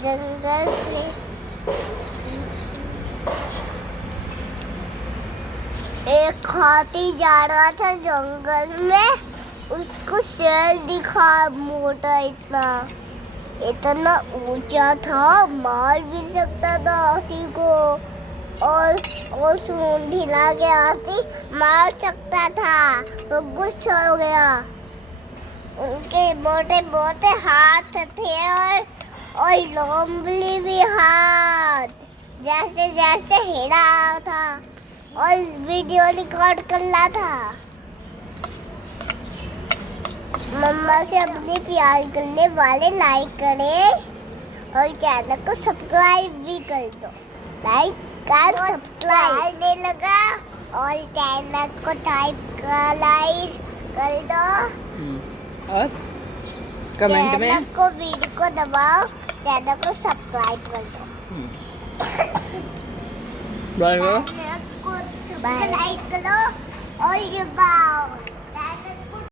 जंगल से एक हाथी जा रहा था जंगल में, उसको शेर दिखा, मोटा इतना इतना ऊंचा था, मार भी सकता था हाथी को। और सूंड हिला के हाथी मार सकता था। वो गुस्सा हो गया। उनके मोटे मोटे हाथ थे और लंबी भी हाथ, जैसे जैसे हिला था और वीडियो रिकॉर्ड करना था। मम्मा से अपने प्यार करने वाले लाइक करें और चैनल को सब्सक्राइब भी कर दो। लाइक कर सब्सक्राइब नहीं लगा और चैनल को टाइप कर लाइक कर दो और कमेंट में चैनल को वीडियो को दबाओ, चैनल को सब्सक्राइब कर दो। Bye bye. चैनल को सब्सक्राइब करो और ये दबाओ।